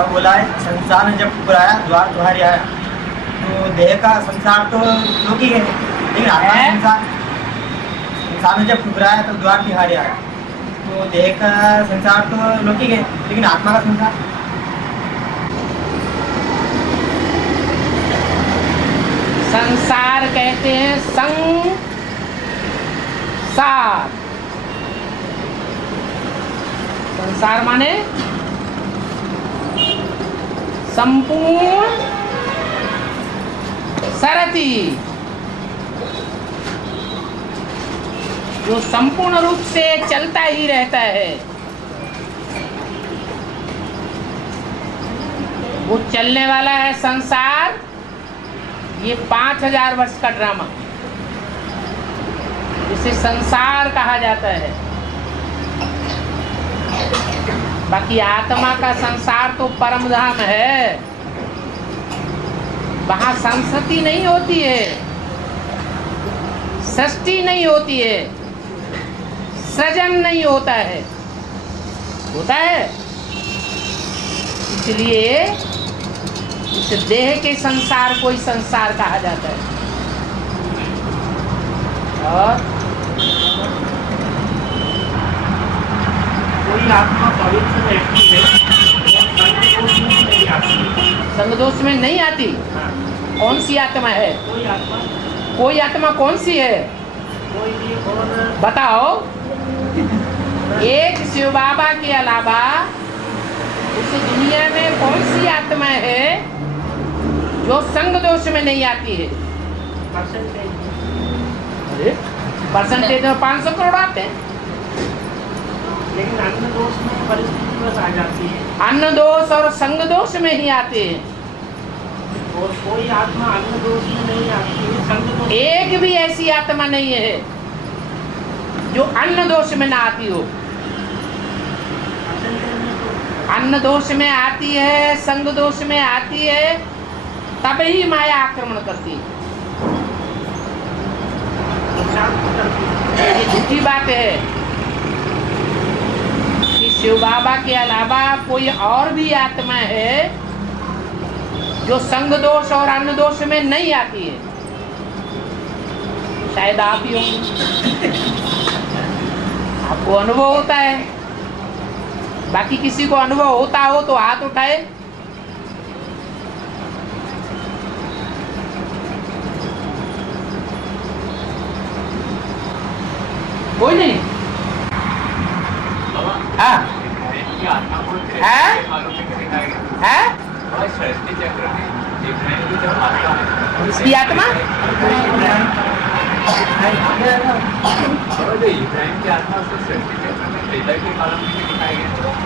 बाबा बोला है संसार ने जब ठुकराया द्वार तुम्हारी आया। तो देह का संसार तो लौकिक है, लेकिन आत्मा का संसार, संसार ने जब ठुकराया तो द्वार तिहारी आया। तो देह का संसार तो लौकिक है, लेकिन आत्मा का संसार। संसार कहते हैं संसार, संसार माने संपूर्ण सरति, जो संपूर्ण रूप से चलता ही रहता है, वो चलने वाला है संसार। ये 5000 वर्ष का ड्रामा, इसे संसार कहा जाता है। बाकी आत्मा का संसार तो परम धाम है, वहां संस्कृति नहीं होती है, सृष्टि नहीं होती है, सृजन नहीं होता है, होता है। इसलिए इस देह के संसार को ही संसार कहा जाता है। और कोई आत्मा पवित्र रहती है, संग दोष में नहीं आती। कौन सी आत्मा है? कोई आत्मा कौन सी है? कोई भी और बताओ। एक शिव बाबा के अलावा इस दुनिया में कौन सी आत्मा है जो संग दोष में नहीं आती है? अरे परसेंटेज में 500 करोड़ आते हैं, लेकिन अन्न दोष में परिस्थिति बस आ जाती है। अन्न दोष और संग दोष में ही आते हैं। और कोई आत्मा अन्न दोष में नहीं आती है, संग दोष। एक भी ऐसी आत्मा नहीं है जो अन्न दोष में ना आती हो। अन्न दोष में आती है, संग दोष में आती है, तब ही माया आक्रमण करती है। ये झूठी बात है कि शिव बाबा के अलावा कोई और भी आत्मा है जो संग दोष और अन्न दोष में नहीं आती है। शायद आप ही होंगे, आपको अनुभव होता है। बाकी किसी को अनुभव होता हो तो हाथ उठाए। कोई नहीं। हाँ है इसकी आत्मा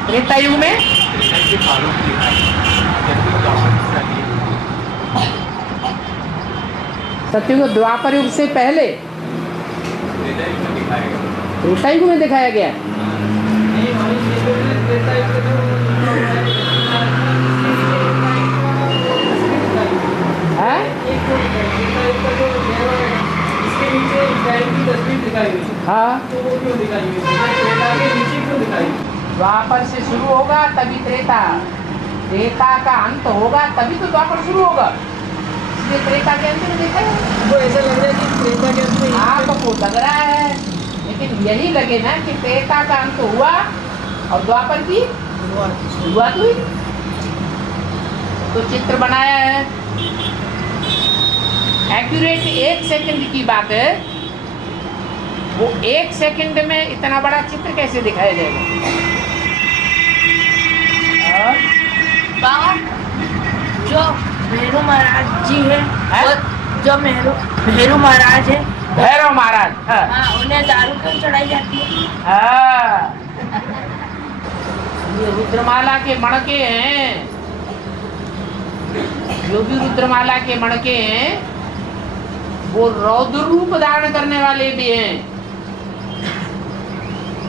त्रेता युग में सतयुग द्वापर युग से पहले त्रेता युग में दिखाया गया। हाँ, द्वापर से शुरू होगा तभी त्रेता, त्रेता का अंत होगा तभी तो द्वापर शुरू होगा। इसलिए त्रेता के अंत में देखा है वो ऐसा लग रहा है कि त्रेता के अंत में आपको लग रहा है, लेकिन यही लगे ना कि त्रेता का अंत हुआ और द्वापर की शुरुआत हुई। तो चित्र बनाया है, एक्यूरेट 1 सेकंड की बात है। वो 1 सेकंड में इतना बड़ा चित्र कैसे दिखाया जाएगा? बाबा जो भैरव महाराज जी है, जो भैरव महाराज है, भैरव महाराज, हाँ, उन्हें दारू क्यों चढ़ाई जाती है? हाँ, ये रुद्रमाला के मणके हैं, जो भी रुद्रमाला के मणके हैं वो रौद्र रूप धारण करने वाले भी हैं,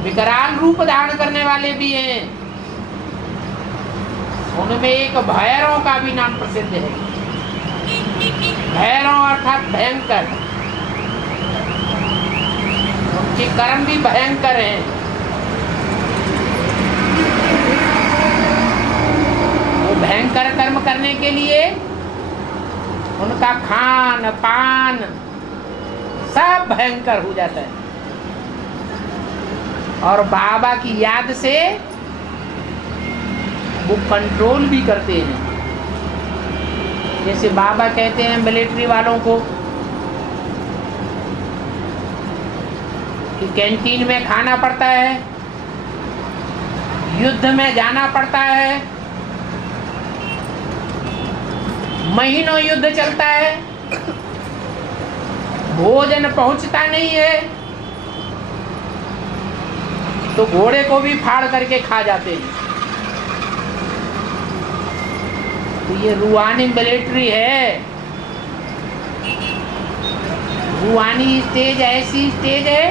विकराल रूप धारण करने वाले भी हैं। उनमें एक भैरव का भी नाम प्रसिद्ध है। भैरव अर्थात भयंकर, उनके कर्म भी भयंकर हैं। वो भयंकर कर्म करने के लिए उनका खान पान सब भयंकर हो जाता है। और बाबा की याद से वो कंट्रोल भी करते हैं। जैसे बाबा कहते हैं मिलिट्री वालों को कि कैंटीन में खाना पड़ता है, युद्ध में जाना पड़ता है, महीनों युद्ध चलता है, भोजन पहुंचता नहीं है, तो घोड़े को भी फाड़ करके खा जाते हैं। तो ये रूहानी मिलिट्री है। रूहानी स्टेज ऐसी स्टेज है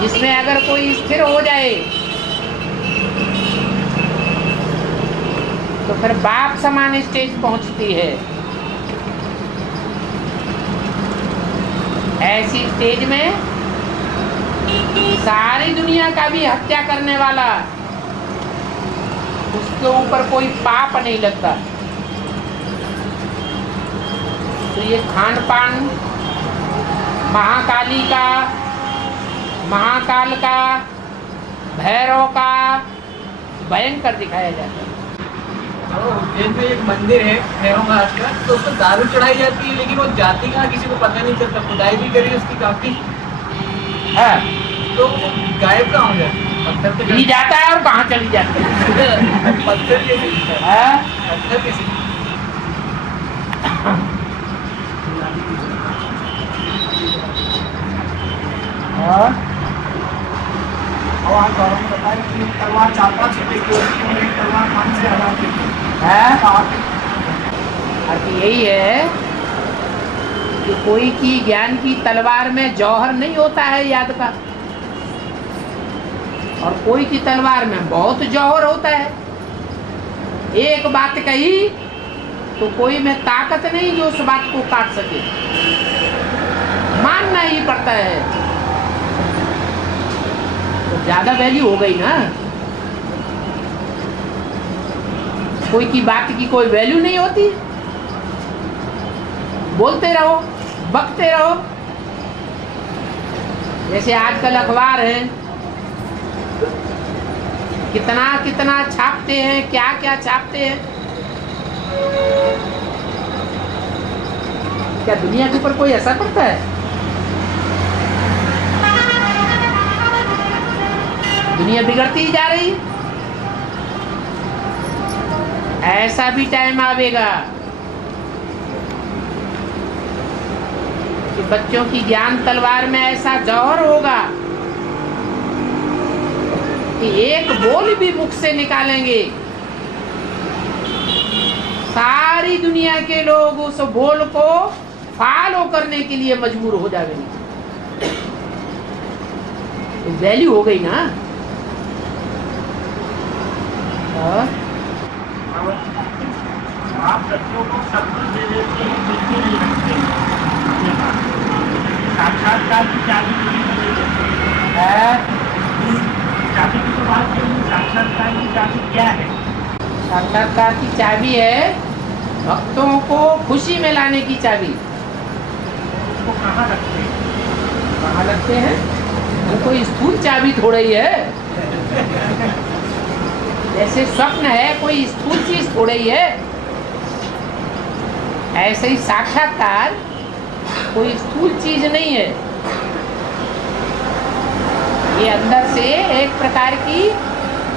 जिसमें अगर कोई स्थिर हो जाए तो फिर बाप समान स्टेज पहुंचती है। ऐसी स्टेज में सारी दुनिया का भी हत्या करने वाला, उसके ऊपर कोई पाप नहीं लगता। तो ये खान पान महाकाली का, महाकाल का, भैरव का भयंकर दिखाया जाता है। उज्जैन में एक मंदिर है भैरव महाराज का, तो उसमें दारू चढ़ाई जाती है, लेकिन वो जाती कहाँ किसी को पता नहीं चलता। खुदाई भी करी उसकी काफी है, तो गायब कहाँ हो जाती है? पत्थर पे चली जाता है और कहाँ चली जाती है। पत्थर कैसे है? पत्थर कैसे और और गौरव ने बताया कि तलवार 4-5 रुपए की होती है और एक तलवार 5 से 1000 की होती है? है। अर्थ यही है कि कोई की ज्ञान की तलवार में जौहर नहीं होता है याद का, और कोई की तलवार में बहुत जौहर होता है। एक बात कही तो कोई में ताकत नहीं जो उस बात को काट सके, मानना ही पड़ता है। तो ज्यादा वैल्यू हो गई ना। कोई की बात की कोई वैल्यू नहीं होती। बोलते रहो, बकते रहो। जैसे आजकल अखबार है, कितना कितना छापते हैं, क्या क्या छापते हैं। क्या दुनिया के ऊपर कोई असर पड़ता है? दुनिया बिगड़ती ही जा रही है। ऐसा भी टाइम आवेगा कि बच्चों की ज्ञान तलवार में ऐसा जौहर होगा कि एक बोल भी मुख से निकालेंगे, सारी दुनिया के लोग उस बोल को फॉलो करने के लिए मजबूर हो जाएंगे। तो वैल्यू हो गई ना। आप बच्चों को सब कुछ दे देते हैं, बिल्कुल नहीं रखते साक्षात्कार की चाबी दे देते हैं। चाबी की तो बात करेंगे, साक्षात्कार की चाबी क्या है? साक्षात्कार की चाबी है भक्तों को खुशी में लाने की चाबी। उसको कहाँ रखते हैं? कहाँ लगते हैं? वो कोई स्थूल चाबी थोड़ा ही है। जैसे स्वप्न है कोई स्थूल चीज थोड़ा ही है, ऐसे ही साक्षात्कार कोई स्थूल चीज नहीं है। ये अंदर से एक प्रकार की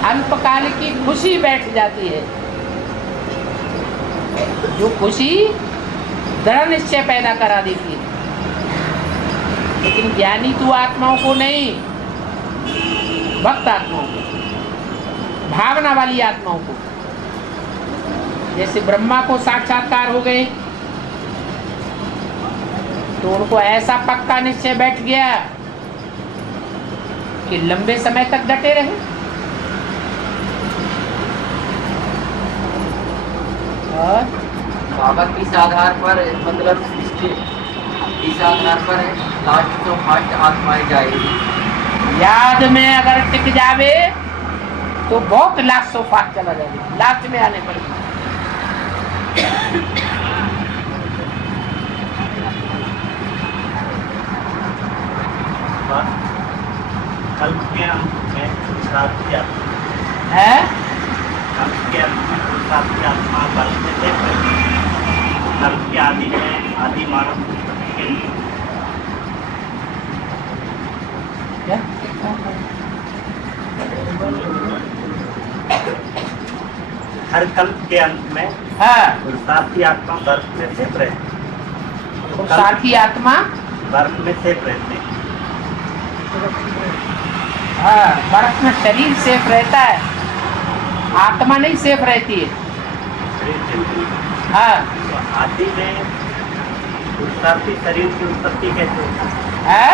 अल्पकाल की खुशी बैठ जाती है, जो खुशी दृढ़ निश्चय पैदा करा देती है। लेकिन ज्ञानी तू आत्माओं को नहीं, भक्त आत्माओं को, भावना वाली आत्माओं को। जैसे ब्रह्मा को साक्षात्कार हो गए तो उनको ऐसा पक्का निश्चय बैठ गया कि लंबे समय तक डटे रहे। और बाबा किस आधार पर, मतलब किस आधार पर लास्ट तो फर्स्ट आत्माएं जाएगी? याद में अगर टिक जावे तो बहुत लास्ट सो फास्ट चला जाएगा, लास्ट में आने पर कल्प के अंत में पुरुषार्थ की आत्मा है। कल्प के अंत में पुरुषार्थ की आत्मा कल्प में से कल्प के आदि में आदि मानव उत्पत्ति के लिए क्या? हर कल्प के अंत में हाँ, पुरुषार्थ की आत्मा बर्फ में सेप रहती तो साथी आत्मा बर्फ में सेप रहते हैं। हाँ, बर्फ में शरीर सेफ रहता है, आत्मा नहीं सेफ रहती है। हाँ, तो आदि में पुरुषार्थी शरीर की उत्पत्ति कैसे होती है? है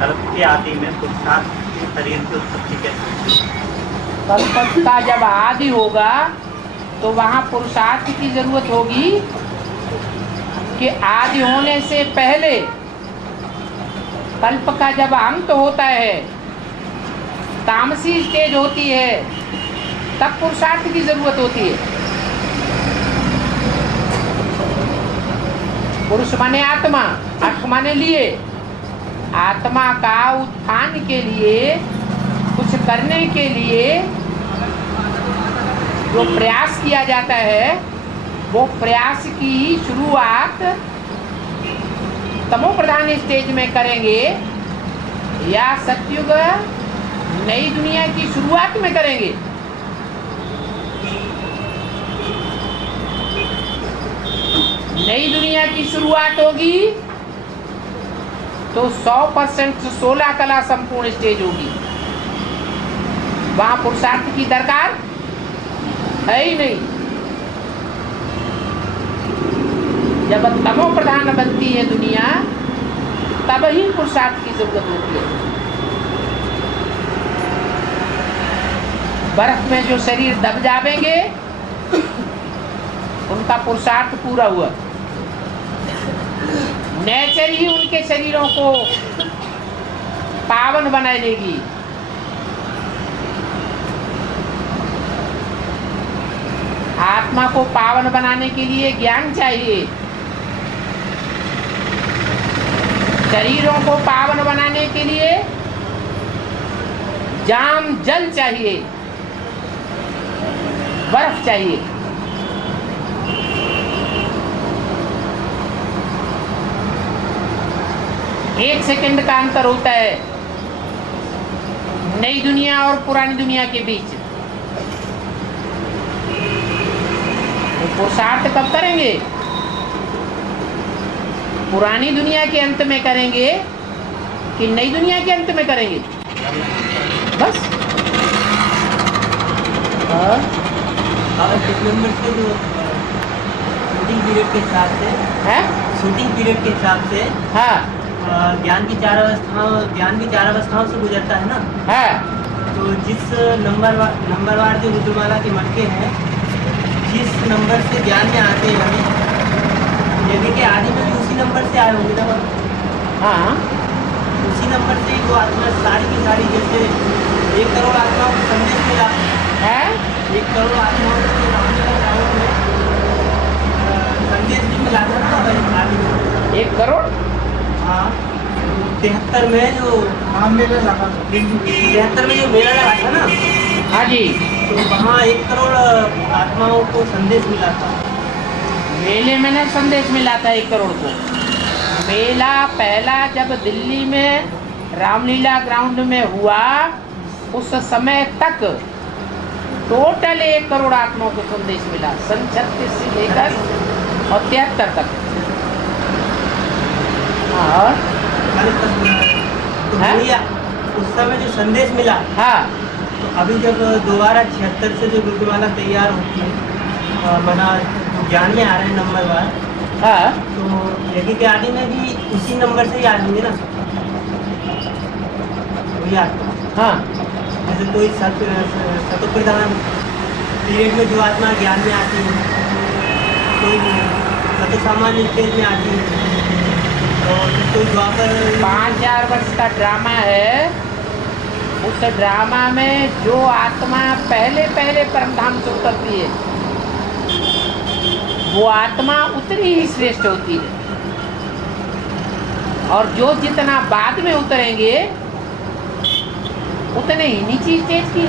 कल्प के आदि में पुरुषार्थी शरीर की उत्पत्ति कैसे होती है? कल्प का जब आदि होगा तो वहाँ पुरुषार्थ की जरूरत होगी कि आदि होने से पहले कल्प का जब अंत होता है, तामसी स्टेज होती है, तब पुरुषार्थ की जरूरत होती है। पुरुष माने आत्मा, अर्थ माने लिए, आत्मा का उत्थान के लिए, कुछ करने के लिए जो प्रयास किया जाता है, वो प्रयास की शुरुआत तमो प्रधान स्टेज में करेंगे या सतयुग नई दुनिया की शुरुआत में करेंगे। नई दुनिया की शुरुआत होगी तो 100% 16 कला संपूर्ण स्टेज होगी, वहां पुरुषार्थ की दरकार है ही नहीं। जब तमो प्रधान बनती है दुनिया, तब ही पुरुषार्थ की जरूरत होती है। बर्फ में जो शरीर दब जावेंगे, उनका पुरुषार्थ पूरा हुआ। नेचर ही उनके शरीरों को पावन बना देगी। आत्मा को पावन बनाने के लिए ज्ञान चाहिए, शरीरों को पावन बनाने के लिए जाम जल चाहिए, बर्फ चाहिए। एक सेकंड का अंतर होता है नई दुनिया और पुरानी दुनिया के बीच। तो पुरुषार्थ कब करेंगे? पुरानी दुनिया के अंत में करेंगे कि नई दुनिया के अंत में करेंगे? बस। और नंबर से जो शूटिंग पीरियड के हिसाब से है, शूटिंग पीरियड के हिसाब से हाँ ज्ञान की चार अवस्थाओं से गुजरता है ना। है, तो जिस नंबरवार जो रुद्रमाला के मटके हैं, जिस नंबर से ज्ञान में आते हैं हमें, यदि के आदि में भी उसी नंबर से आए होंगे ना। हाँ, उसी नंबर से जो आत्मा सारी की सारी, जैसे 1 करोड़ आत्माओं को संदेश मिला है 1 करोड़ आत्माओं को रावण में संदेश भी मिला था ना आदि में। 1 करोड़। हाँ, 73 में जो मेला लगा था, 73 में जो मेला लगा था ना, हाँ जी, तो वहाँ 1 करोड़ आत्माओं को संदेश मिला था। मेले में ना संदेश मिला था 1 करोड़ को। मेला पहला जब दिल्ली में रामलीला ग्राउंड में हुआ, उस समय तक टोटल 1 करोड़ आत्माओं को संदेश मिला, सन 36 से लेकर और 73 तक। और तो हाँ? भैया उस समय जो संदेश मिला, हाँ, तो अभी जब दोबारा 76 से जो रुद्रमाला तैयार होती है, बना ज्ञान में आ रहे हैं नंबरवार, हाँ, तो यज्ञ के आदि में भी उसी नंबर से ही आए होंगे ना भैया। हाँ, जैसे कोई सतोप्रधान पीरियड में जो आत्मा ज्ञान में आती है, कोई सतो सामान्य स्टेज में आती है, और कोई द्वापर 5000 वर्ष का ड्रामा है। उस ड्रामा में जो आत्मा पहले पहले परमधाम से उतरती है वो आत्मा उतनी ही श्रेष्ठ होती है, और जो जितना बाद में उतरेंगे उतने ही नीची स्टेज की।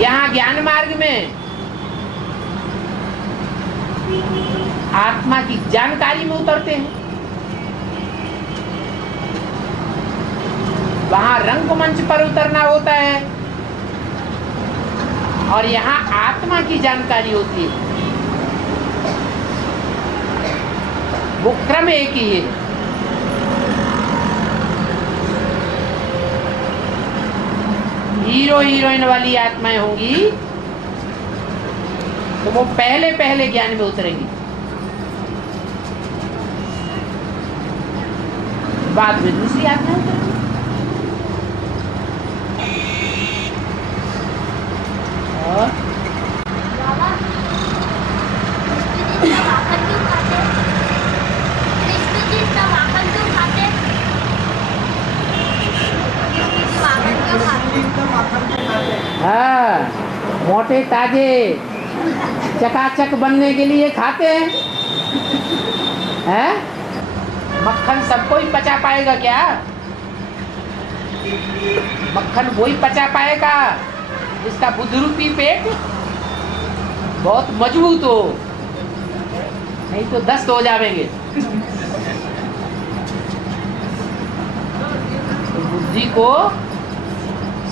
यहाँ ज्ञान मार्ग में आत्मा की जानकारी में उतरते हैं, वहां रंगमंच पर उतरना होता है, और यहाँ आत्मा की जानकारी होती है। वो क्रम एक ही है। हीरो हीरोइन वाली आत्माएं होंगी तो वो पहले पहले ज्ञान में उतरेंगी, बाद में दूसरी आत्मा उतरेंगी। और बाबा, कृष्ण जी इतना माखन क्यों खाते? कृष्ण जी इतना माखन क्यों खाते? कृष्ण जी माखन क्यों खाते? हाँ, मोटे ताजे चकाचक बनने के लिए खाते हैं। हैं? मक्खन सबको ही पचा पाएगा क्या? मक्खन वही पचा पाएगा जिसका बुद्धरूपी पेट बहुत मजबूत हो, नहीं तो दस्त हो जाएंगे। तो बुद्धि को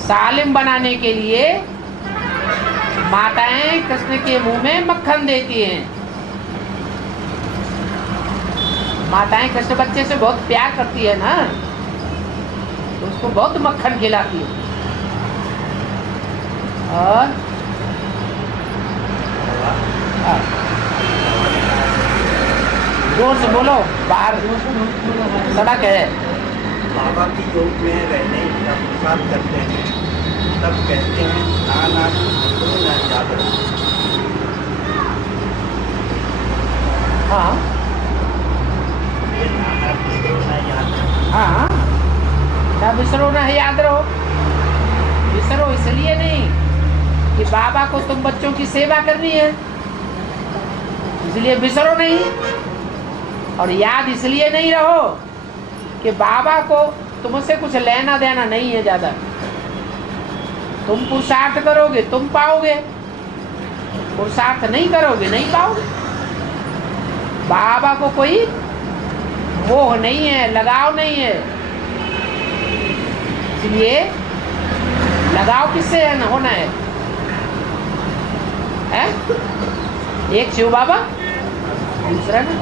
सालिम बनाने के लिए माताएं कृष्ण के मुंह में मक्खन देती हैं। माताएं कृष्ण बच्चे से बहुत प्यार करती है ना, तो उसको बहुत मक्खन खिलाती है। और जोर से बोलो, बाहर सड़क है। बाबा की योग में रहने का प्रसाद करते हैं, तब कहते हैं नाना ना याद रखो। हाँ ये नाना ना याद रखो। हाँ, क्या विसरो ना है, याद रहो। विसरो इसलिए नहीं कि बाबा को तुम बच्चों की सेवा करनी है, इसलिए विसरो नहीं। और याद इसलिए नहीं रहो कि बाबा को तुमसे कुछ लेना देना नहीं है ज्यादा। तुम पुरुषार्थ करोगे तुम पाओगे, पुरुषार्थ नहीं करोगे नहीं पाओगे। बाबा को कोई मोह नहीं है, लगाव नहीं है। इसलिए लगाव किससे है ना होना है? एक शिव बाबा, दूसरा ना।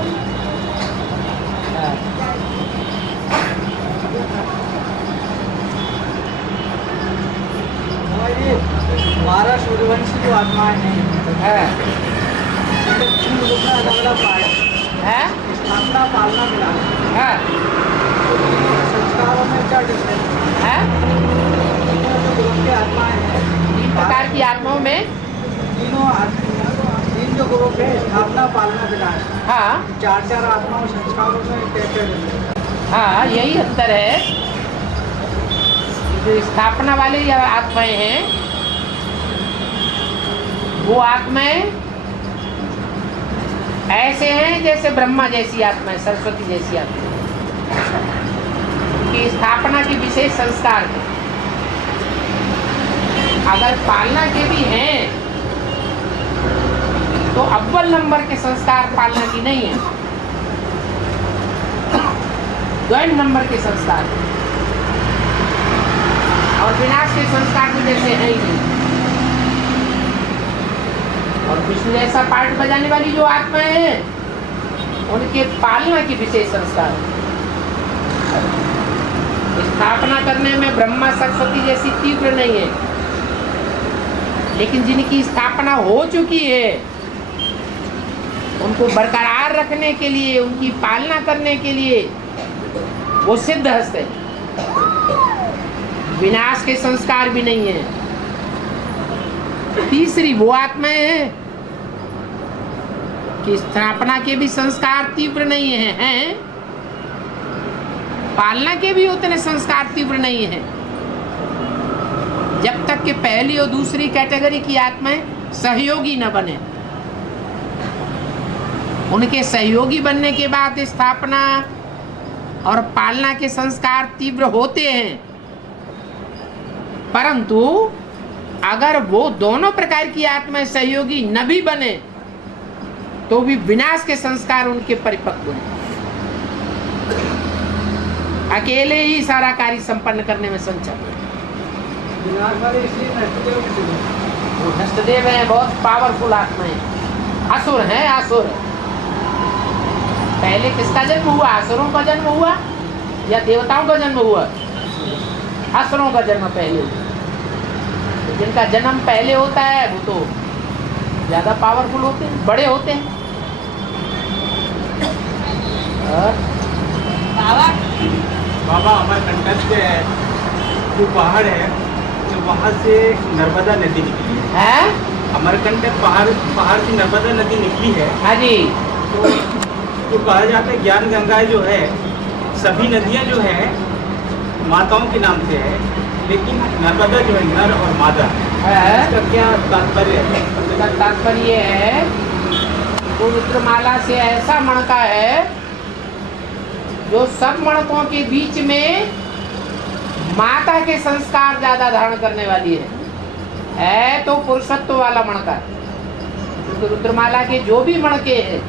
हमारा सूर्यवंशी जो आत्माएं हैं, है स्थापना पालना मिलाना, है संस्कारों में क्या डिफरेंस है? जो गुरु की आत्माएं हैं, 3 प्रकार की आत्माओं में तीन जो गुरु के स्थापना पालना मिलाना, हाँ 4 आत्माओं संस्कारों में क्या डिफरेंस? हाँ, यही अंतर है। जो स्थापना वाले या आत्माएं हैं वो आत्माएं ऐसे हैं जैसे ब्रह्मा जैसी आत्माएं, सरस्वती जैसी आत्माएं की स्थापना की विशेष संस्कार है। अगर पालना के भी हैं तो अव्वल नंबर के संस्कार पालना की नहीं है, द्वैन नंबर के संस्कार और विनाश के संस्कार तो जैसे है ही नहीं। और विष्णु जैसा पार्ट बजाने वाली जो आत्माएं हैं उनके पालना की विशेष संस्कार। स्थापना करने में ब्रह्मा सरस्वती जैसी तीव्र नहीं है, लेकिन जिनकी स्थापना हो चुकी है उनको बरकरार रखने के लिए, उनकी पालना करने के लिए वो सिद्ध हस्त है। विनाश के संस्कार भी नहीं है। तीसरी वो आत्माएं हैं कि स्थापना के भी संस्कार तीव्र नहीं है, पालना के भी उतने संस्कार तीव्र नहीं है, जब तक कि पहली और दूसरी कैटेगरी की आत्माएं सहयोगी न बने। उनके सहयोगी बनने के बाद स्थापना और पालना के संस्कार तीव्र होते हैं, परंतु अगर वो दोनों प्रकार की आत्माएं सहयोगी न भी बने तो भी विनाश के संस्कार उनके परिपक्व हैं। अकेले ही सारा कार्य संपन्न करने में सक्षम है। वो नष्टदेव है, बहुत पावरफुल आत्मा है, असुर है, असुर। पहले किसका जन्म हुआ? असुरों का जन्म हुआ या देवताओं का जन्म हुआ? असुरों का जन्म पहले हुआ। जिनका जन्म पहले होता है वो तो ज्यादा पावरफुल होते हैं, बड़े होते हैं। बाबा अमरकंटक जो पहाड़ है, तो वहाँ से नर्मदा नदी निकली है। अमरकंटक पहाड़ से नर्मदा नदी निकली है। हाँ जी। तो कहा जाता है ज्ञान गंगा जो है, सभी नदियाँ जो है माताओं के नाम से है, लेकिन नर्मदा जो है नर और मादा है। इसका क्या तात्पर्य है? इसका तात्पर्य है वो रुद्रमाला से ऐसा मणका है जो सब मणकों के बीच में माता के संस्कार ज्यादा धारण करने वाली है तो पुरुषत्व वाला मणका। क्योंकि रुद्रमाला के जो भी मणके हैं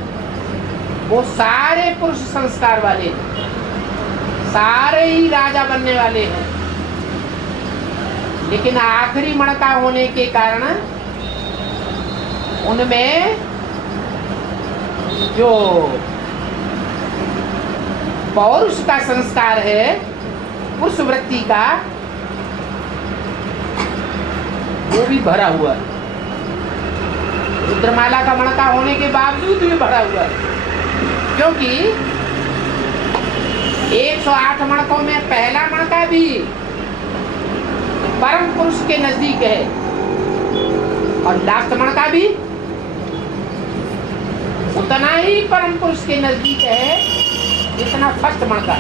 वो सारे पुरुष संस्कार वाले हैं, सारे ही राजा बनने वाले हैं, लेकिन आखिरी मणका होने के कारण उनमें जो पौरुष का संस्कार है, पुरुष वृत्ति का, वो भी भरा हुआ है। रुद्रमाला का मणका होने के बावजूद भी भरा हुआ है, क्योंकि 108 मणकों में पहला मणका भी परम पुरुष के नजदीक है और लास्ट मणका भी उतना ही परम पुरुष के नजदीक है जितना फर्स्ट मणका।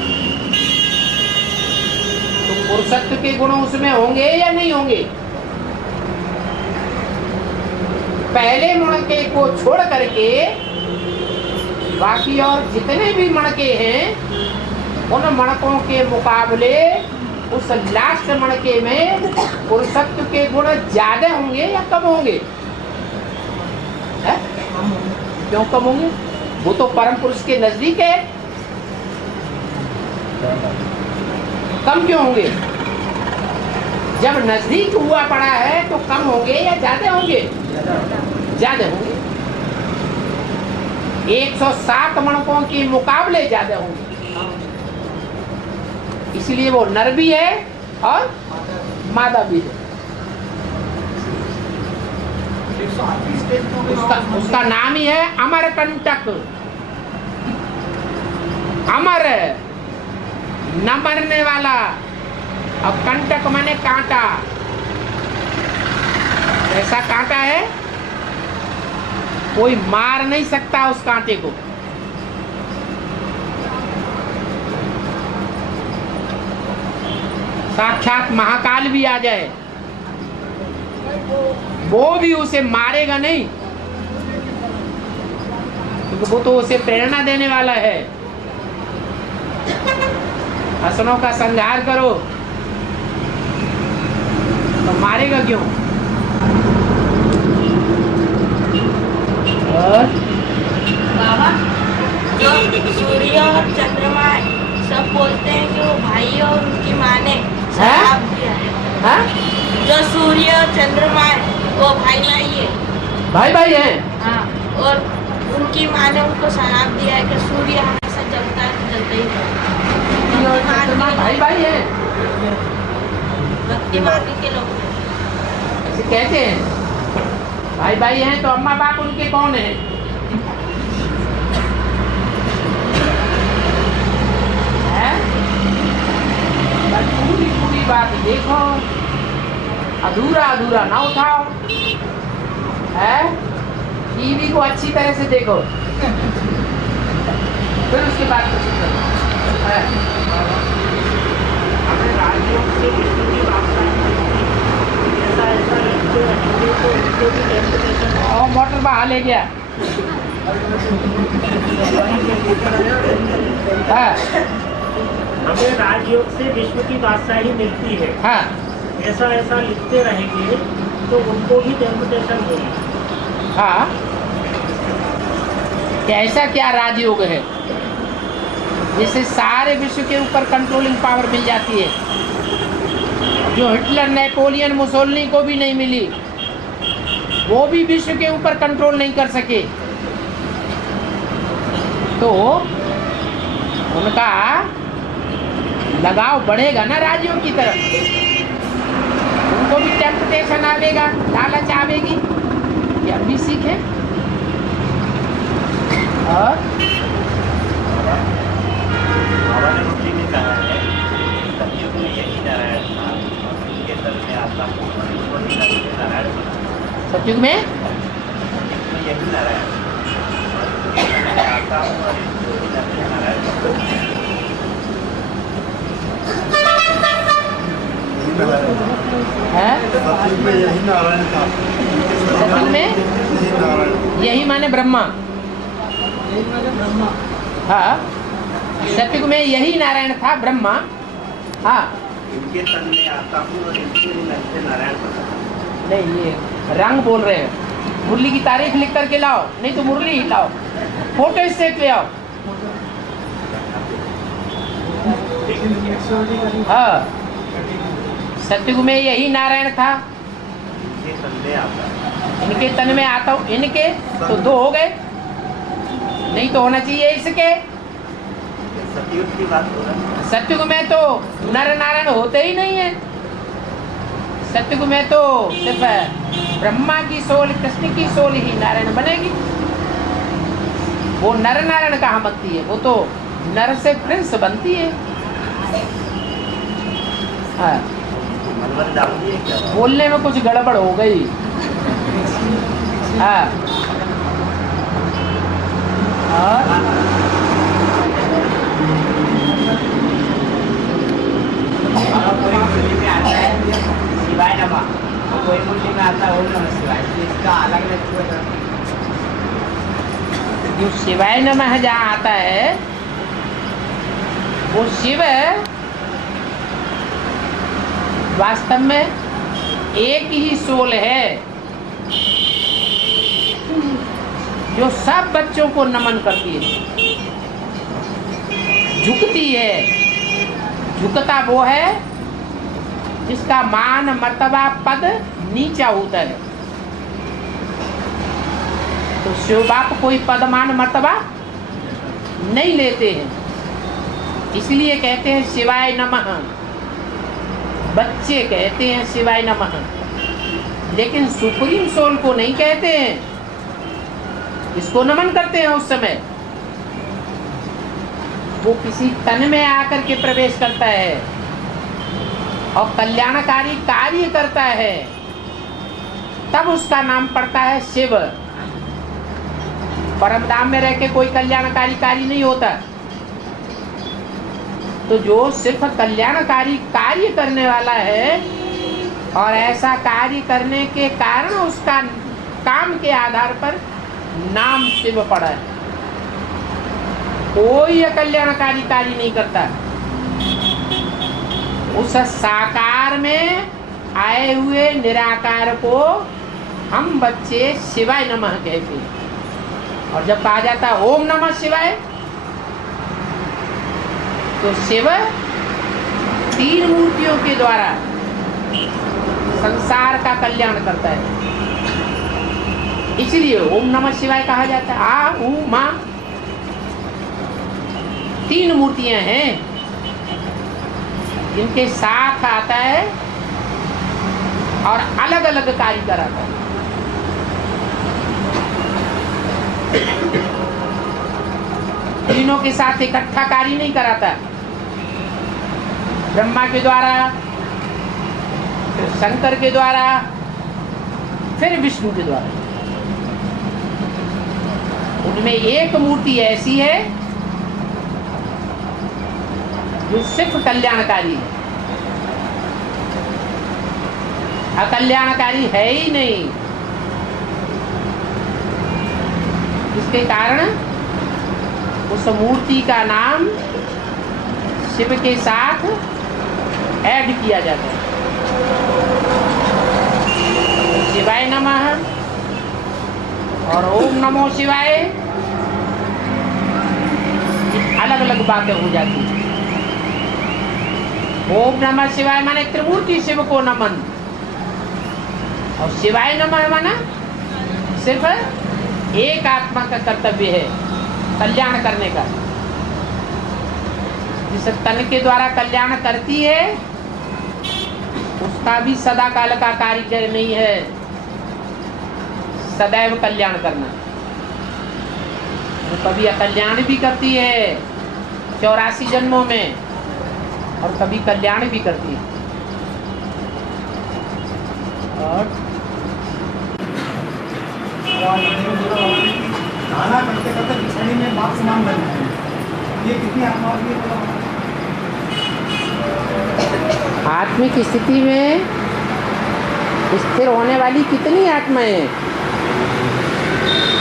तो पुरुषत्व के गुण उसमें होंगे या नहीं होंगे? पहले मणके को छोड़ करके बाकी और जितने भी मणके हैं उन मणकों के मुकाबले उस लास्ट मणके में पुरुषत्व के गुण ज्यादा होंगे या कम होंगे? क्यों कम होंगे? वो तो परम पुरुष के नजदीक है। कम क्यों होंगे? जब नजदीक हुआ पड़ा है तो कम होंगे या ज्यादा होंगे? ज्यादा होंगे। 107 मणकों के मुकाबले ज्यादा होंगे, इसलिए वो नर भी है और मादा भी है। उसका नाम ही है अमरकंटक। अमर न मरने वाला, और कंटक माने कांटा। ऐसा कांटा है कोई मार नहीं सकता उस कांटे को। साक्षात महाकाल भी आ जाए वो भी उसे मारेगा नहीं, क्योंकि वो तो उसे प्रेरणा देने वाला है। असुरों का संहार करो तो मारेगा क्यों? और बाबा, जो सूर्य और चंद्रमा सब बोलते हैं कि वो भाई और उनकी माँ ने श्राप दिया है। जो सूर्य और चंद्रमा है वो भाई भाई है। भाई भाई हैं? हाँ, और उनकी माँ ने उनको श्राप दिया है कि सूर्य हमेशा जलता है, जलता ही रहेगा। भाई भाई हैं? भक्ति मार्ग के लोग ऐसे कहते हैं भाई भाई हैं, तो अम्मा बाप उनके कौन है? पूरी पूरी बात देखो, अधूरा अधूरा ना उठाओ, है? टीवी को अच्छी तरह से देखो, फिर उसके बाद कुछ करो। ले गया। हाँ हमें राजयोग से विश्व की बादशाही मिलती है। हाँ ऐसा ऐसा लिखते रहेंगे तो उनको भी टेम्पटेशन होगी। हाँ, कि ऐसा क्या राजयोग है जिससे सारे विश्व के ऊपर कंट्रोलिंग पावर मिल जाती है, जो हिटलर, नेपोलियन, मुसोलिनी को भी नहीं मिली, वो भी विश्व के ऊपर कंट्रोल नहीं कर सके। तो उनका लगाव बढ़ेगा ना राज्यों की तरफ, उनको भी टेम्पटेशन आवेगा, लालच आवेगी कि हम भी सीखें। और बाबा ने मुझे भी कहा है सतयुग में यही नारायण था, उनके दल में आता हूँ नारायण बना। सतयुग में यही नारायण आता हूँ और नारायण है, सतयुग में यही नारायण था। सतयुग में यही नारायण, यही माने ब्रह्मा। हाँ, सतयुग में यही नारायण था, ब्रह्मा। हाँ, इनके तन में आता हूँ और इनके तन से नारायण बना। नहीं ये रंग बोल रहे हैं। मुरली की तारीख लिख करके लाओ, नहीं तो मुरली ही लाओ, फोटो स्टेट ले आओ। हाँ, सतयुग में यही नारायण था, इनके तन में आता है। इनके तन में आता हूँ। इनके तो दो हो गए, नहीं तो होना चाहिए इसके। सतयुग की बात हो रहा है। सतयुग में तो नर नारायण होते ही नहीं है। सतयुग में तो सिर्फ ब्रह्मा की सोल, कृष्ण की सोल ही नारायण बनेगी। वो नर नारायण कहाँ बनती है, वो तो नर से प्रिंस बनती है। हाँ, मनवर डाल दिए क्या? बोलने में कुछ गड़बड़ हो गई। हाँ, और कोई मुरली में आता है शिवाय नमः, और कोई मुरली में आता है ओम नमः शिवाय, तो इसका अलग अलग क्यों है? जो शिवाय नमः जहाँ आता है, वो शिव वास्तव में एक ही सोल है जो सब बच्चों को नमन करती है, झुकती है। झुकता वो है जिसका मान, मर्तबा, पद नीचा होता है। तो शिव बाप कोई पद, मान, मर्तबा नहीं लेते हैं, इसलिए कहते हैं शिवाय नमः। बच्चे कहते हैं शिवाय नमः, लेकिन सुप्रीम सोल को नहीं कहते हैं, इसको नमन करते हैं। उस समय वो किसी तन में आकर के प्रवेश करता है और कल्याणकारी कार्य करता है, तब उसका नाम पड़ता है शिव। परम धाम में रह के कोई कल्याणकारी कार्य नहीं होता। तो जो सिर्फ कल्याणकारी कार्य करने वाला है और ऐसा कार्य करने के कारण उसका काम के आधार पर नाम शिव पड़ा है, कोई कल्याणकारी कार्य नहीं करता। उस साकार में आए हुए निराकार को हम बच्चे शिवाय नमः कहते हैं। और जब कहा जाता है ओम नमः शिवाय, तो शिव तीन मूर्तियों के द्वारा संसार का कल्याण करता है, इसलिए ओम नमः शिवाय कहा जाता है। आ ऊ मां तीन मूर्तियां हैं जिनके साथ आता है और अलग अलग कार्य कराता है। तीनों के साथ इकट्ठा कार्य नहीं कराता। ब्रह्मा के द्वारा, फिर शंकर के द्वारा, फिर विष्णु के द्वारा। उनमें एक मूर्ति ऐसी है जो सिर्फ कल्याणकारी है, अकल्याणकारी है ही नहीं। जिसके कारण उस मूर्ति का नाम शिव के साथ ऐड किया जाता है। शिवाय नमः और ओम नमो शिवाय अलग अलग बातें हो जाती हैं। ओम नमः शिवाय माने त्रिमूर्ति शिव को नमन, और शिवाय नमः माना सिर्फ एक आत्मा का कर्तव्य है कल्याण करने का। जिस तन के द्वारा कल्याण करती है उसका भी सदा काल का कार्य नहीं है सदैव कल्याण करना। वो कभी अकल्याण भी करती है 84 जन्मों में, और कभी कल्याण भी करती है। और धारणा करते करते पिछड़ी में बाप समान बन जाए, ये कितनी आत्मा की आत्मिक स्थिति में स्थिर होने वाली कितनी आत्माएं हैं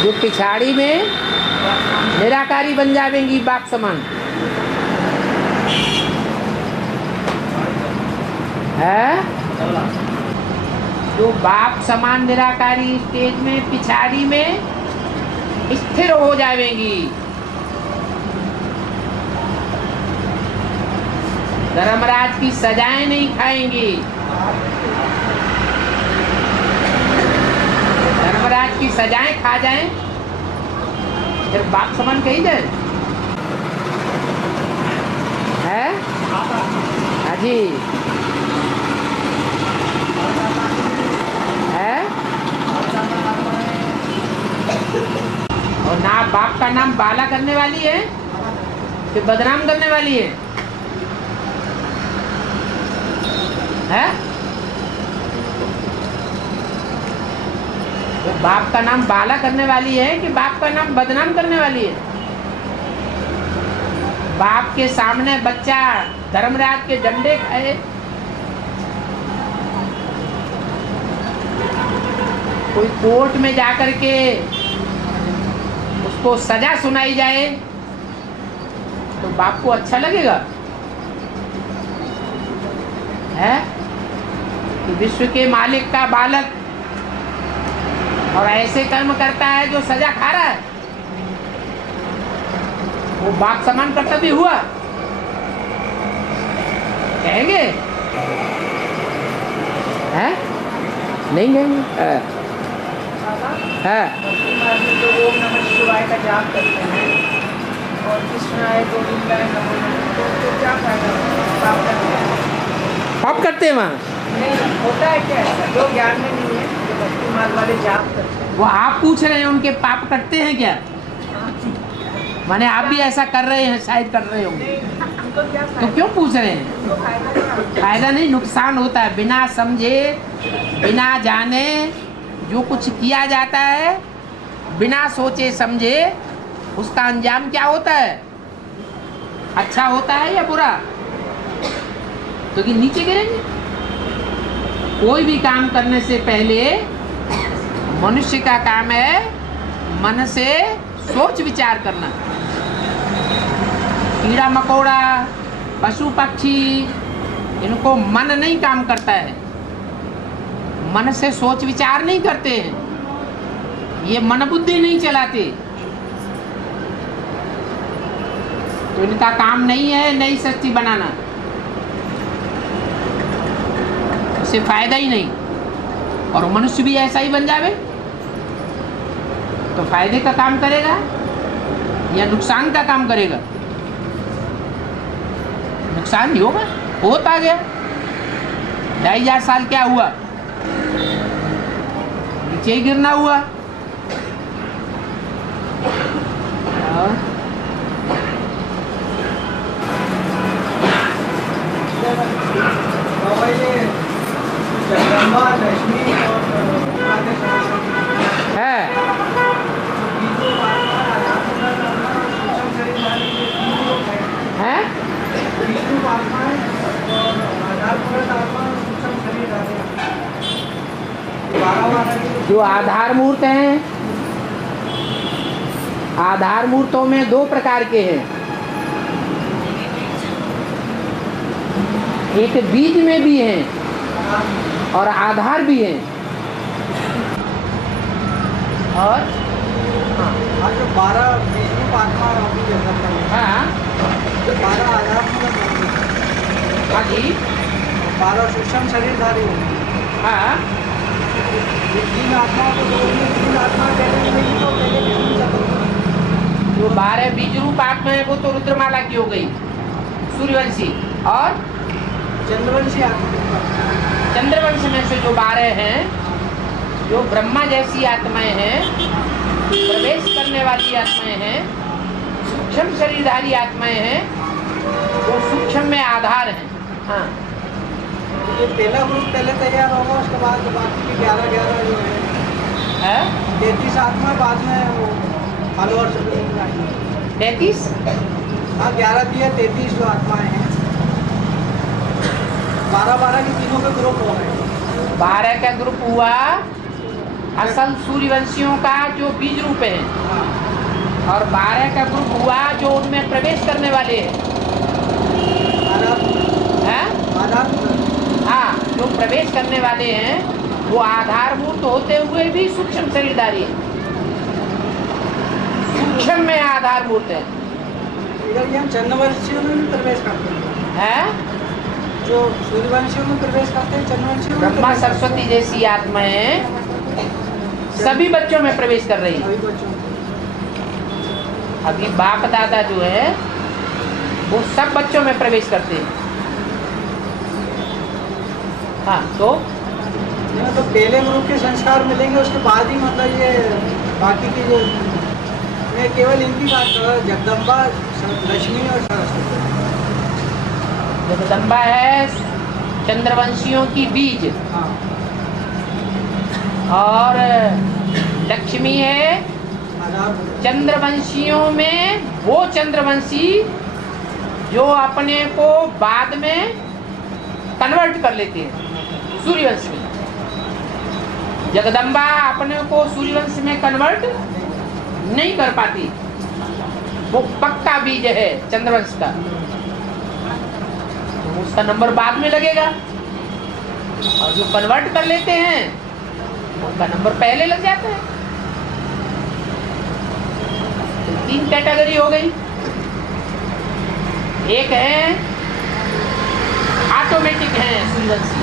जो पिछाड़ी में निराकारी बन जाएंगी बाप समान है। जो बाप समान निराकारी स्टेज में पिछाड़ी में स्थिर हो जाएंगी, धर्मराज की सजाएं नहीं खाएंगी, धर्मराज की सजाएं खा जाएं फिर बाप समान कही जाए है। हाजी है। और ना बाप का नाम बाला करने वाली है कि बदनाम करने वाली है? वो बाप का नाम बाला करने वाली है कि बाप का नाम बदनाम करने वाली है? बाप के सामने बच्चा धर्मराज के डंडे खाए, कोई कोर्ट में जाकर के उसको सजा सुनाई जाए तो बाप को अच्छा लगेगा है कि विश्व के मालिक का बालक और ऐसे कर्म करता है जो सजा खा रहा है, वो बाप समान कर्तव्य हुआ कहेंगे? है नहीं कहेंगे। जो ओम नमः शिवाय का जाप करते हैं और कृष्णाय गोविंदाय नमो नमः, तो क्या फायदा पाप करते हैं? पाप करते हैं वहाँ नहीं होता है क्या ऐसा? जो ज्ञान में नहीं है, जो भक्ति मार्ग वाले जाप करते हैं। वो आप पूछ रहे हैं उनके पाप करते हैं क्या? माने आप भी ऐसा कर रहे हैं, शायद कर रहे होंगे, तो क्यों पूछ रहे हैं? फायदा नहीं, नुकसान होता है। बिना समझे बिना जाने जो कुछ किया जाता है, बिना सोचे समझे उसका अंजाम क्या होता है? अच्छा होता है या बुरा? तो कि नीचे गिरेंगे। कोई भी काम करने से पहले मनुष्य का काम है मन से सोच विचार करना। कीड़ा मकोड़ा पशु पक्षी इनको मन नहीं काम करता है, मन से सोच विचार नहीं करते हैं, ये मन बुद्धि नहीं चलाते, तो इनका काम नहीं है नई सृष्टि बनाना, उससे फायदा ही नहीं। और मनुष्य भी ऐसा ही बन जावे तो फायदे का काम करेगा या नुकसान का काम करेगा? नुकसान ही होगा। होता गया 2500 साल क्या हुआ? नीचे ही गिरना हुआ। है जो आधार मूर्त हैं आधार मूर्तों में दो प्रकार के हैं, एक बीज में भी हैं और आधार भी हैं। और जो 12 विष्णु आत्मा अभी जैसा हाँ जो 12 आधार हाँ जी 12 सूक्ष्म शरीरधारी हाँ, तीन आत्माओं को तीन आत्मा कहने नहीं तो जो 12 बीज रूप आत्मा है वो तो रुद्रमाला की हो गई, सूर्यवंशी। और चंद्रवंशी आत्मा, चंद्रवंश में से जो 12 हैं, जो ब्रह्मा जैसी आत्माएं हैं, प्रवेश करने वाली आत्माएं हैं, सूक्ष्म शरीरधारी आत्माएं हैं, वो सूक्ष्म में आधार हैं। हाँ, ये पहला ग्रुप पहले तैयार होगा, उसके बाद बाकी के 11 जो है 33 आत्मा बाद में वो फॉलोअर्स 33 हाँ 11 दिए 33 जो आत्माएं हैं 12 के तीनों के ग्रुप हो गए। 12 का ग्रुप हुआ असल सूर्यवंशियों का जो बीज रूप है, और 12 का ग्रुप हुआ जो उनमें प्रवेश करने वाले हैं। हाँ, जो प्रवेश करने वाले हैं वो आधारभूत होते हुए भी सूक्ष्म शरीरधारी है, सूक्ष्म में आधारभूत है। इधर हम चंद्रवंशियों में भी प्रवेश करते हैं, जो सूर्यवंशियों में प्रवेश करते हैं, चंद्रवंशियों में ब्रह्मा सरस्वती जैसी आत्माएं सभी बच्चों में प्रवेश कर रही है। अभी बाप दादा जो है वो सब बच्चों में प्रवेश करते हैं। हाँ, तो पहले ग्रुप के संस्कार मिलेंगे, उसके बाद ही मतलब ये बाकी की जो मैं केवल इनकी बात कर रहा हूँ, जगदम्बा, लक्ष्मी और सरस्वती। जगदम्बा है चंद्रवंशियों की बीज, और लक्ष्मी है चंद्रवंशियों में वो चंद्रवंशी जो अपने को बाद में कन्वर्ट कर लेते हैं सूर्यवंश में। जगदम्बा अपने को सूर्यवंश में कन्वर्ट नहीं कर पाती, वो पक्का बीज है चंद्रवंश का, तो उसका नंबर बाद में लगेगा, और जो कन्वर्ट कर लेते हैं उनका नंबर पहले लग जाता है। तो 3 कैटेगरी हो गई। एक है ऑटोमेटिक है सूर्यवंशी,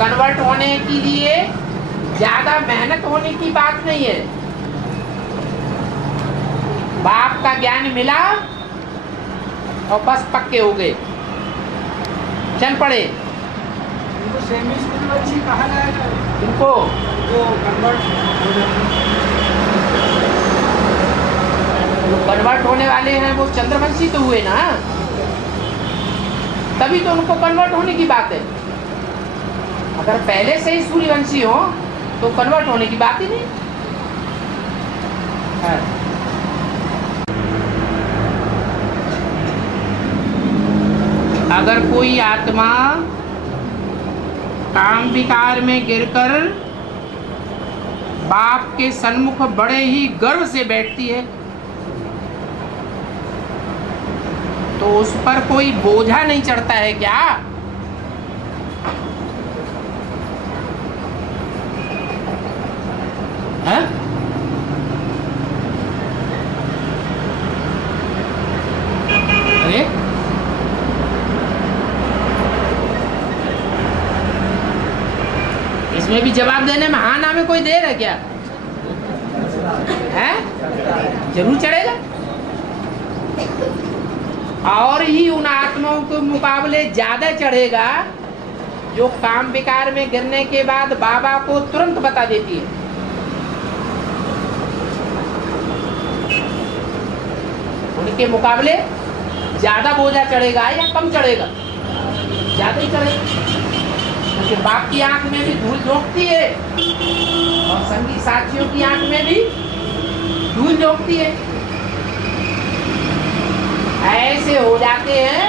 कन्वर्ट होने के लिए ज्यादा मेहनत होने की बात नहीं है, बाप का ज्ञान मिला और बस पक्के हो गए, चल पड़े। इनको सेमी सूर्यवंशी कहा जाएगा, इनको जो कन्वर्ट जो कन्वर्ट होने वाले हैं वो चंद्रवंशी तो हुए ना, तभी तो उनको कन्वर्ट होने की बात है। अगर पहले से ही सूर्यवंशी हो तो कन्वर्ट होने की बात ही नहीं है। अगर कोई आत्मा काम विकार में गिरकर बाप के सन्मुख बड़े ही गर्व से बैठती है तो उस पर कोई बोझा नहीं चढ़ता है क्या? है? अरे इसमें भी जवाब देने में हाँ ना में कोई देर है क्या? है? जरूर चढ़ेगा। और ही उन आत्माओं के मुकाबले ज्यादा चढ़ेगा जो काम विकार में गिरने के बाद बाबा को तुरंत बता देती है। उनके मुकाबले ज्यादा बोझा चढ़ेगा या कम चढ़ेगा? ज्यादा ही चढ़ेगा, क्योंकि बाप की आंख में भी धूल झोंकती है और संगी साथियों की आंख में भी धूल झोंकती है। ऐसे हो जाते हैं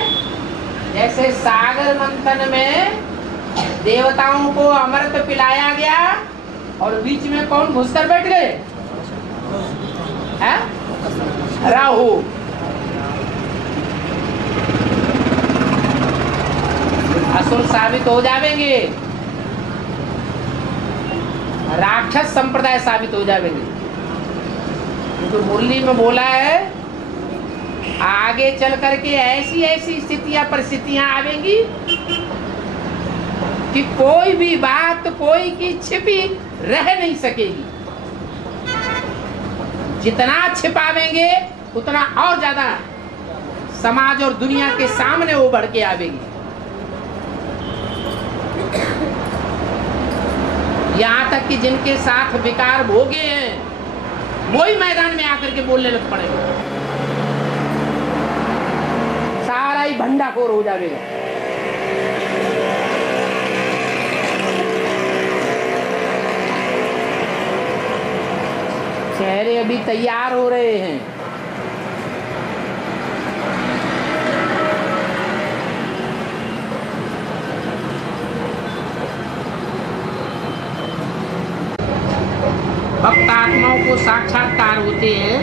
जैसे सागर मंथन में देवताओं को अमृत पिलाया गया और बीच में कौन घुसकर बैठ गए? है राहु। असुर साबित हो जाएंगे, राक्षस संप्रदाय साबित हो जाएंगे। तो मुरली में बोला है आगे चल करके ऐसी ऐसी स्थितियां परिस्थितियां आवेंगी कि कोई भी बात कोई की छिपी रह नहीं सकेगी। जितना छिपावेंगे उतना और ज्यादा समाज और दुनिया के सामने उभर के आवेगी। यहाँ तक कि जिनके साथ विकार भोगे हैं वही मैदान में आकर के बोलने लग पड़ेगा, सारा ही भंडाखोर हो जाएगा। चेहरे अभी तैयार हो रहे हैं। भक्त आत्माओं को साक्षात्कार होते हैं।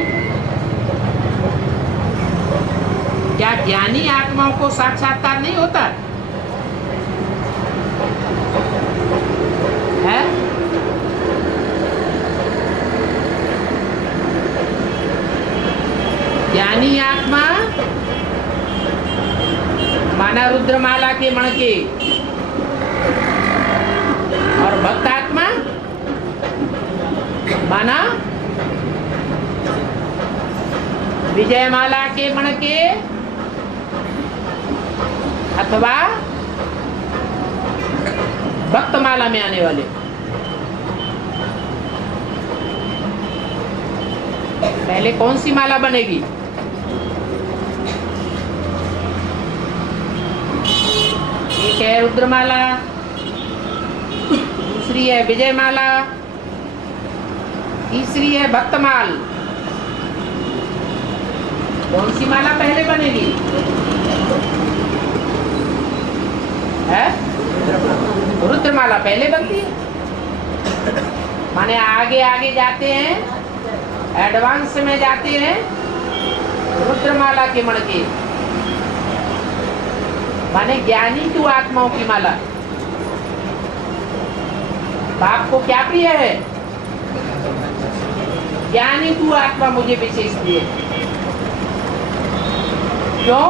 क्या ज्ञानी आत्माओं को साक्षात्कार नहीं होता है? ज्ञानी आत्मा माना रुद्रमाला के मणके, और भक्त आत्मा माना विजयमाला के मणके अथवा भक्तमाला में आने वाले। पहले कौन सी माला बनेगी? एक है रुद्रमाला, दूसरी है विजयमाला, तीसरी है भक्तमाल। कौन सी माला पहले बनेगी? है रुद्रमाला पहले बनती है। माने आगे आगे जाते हैं, एडवांस में जाते हैं रुद्रमाला के मणके। माने ज्ञानी तू आत्माओं की माला। बाप को क्या प्रिय है? ज्ञानी तू आत्मा मुझे विशेष प्रिय। क्यों?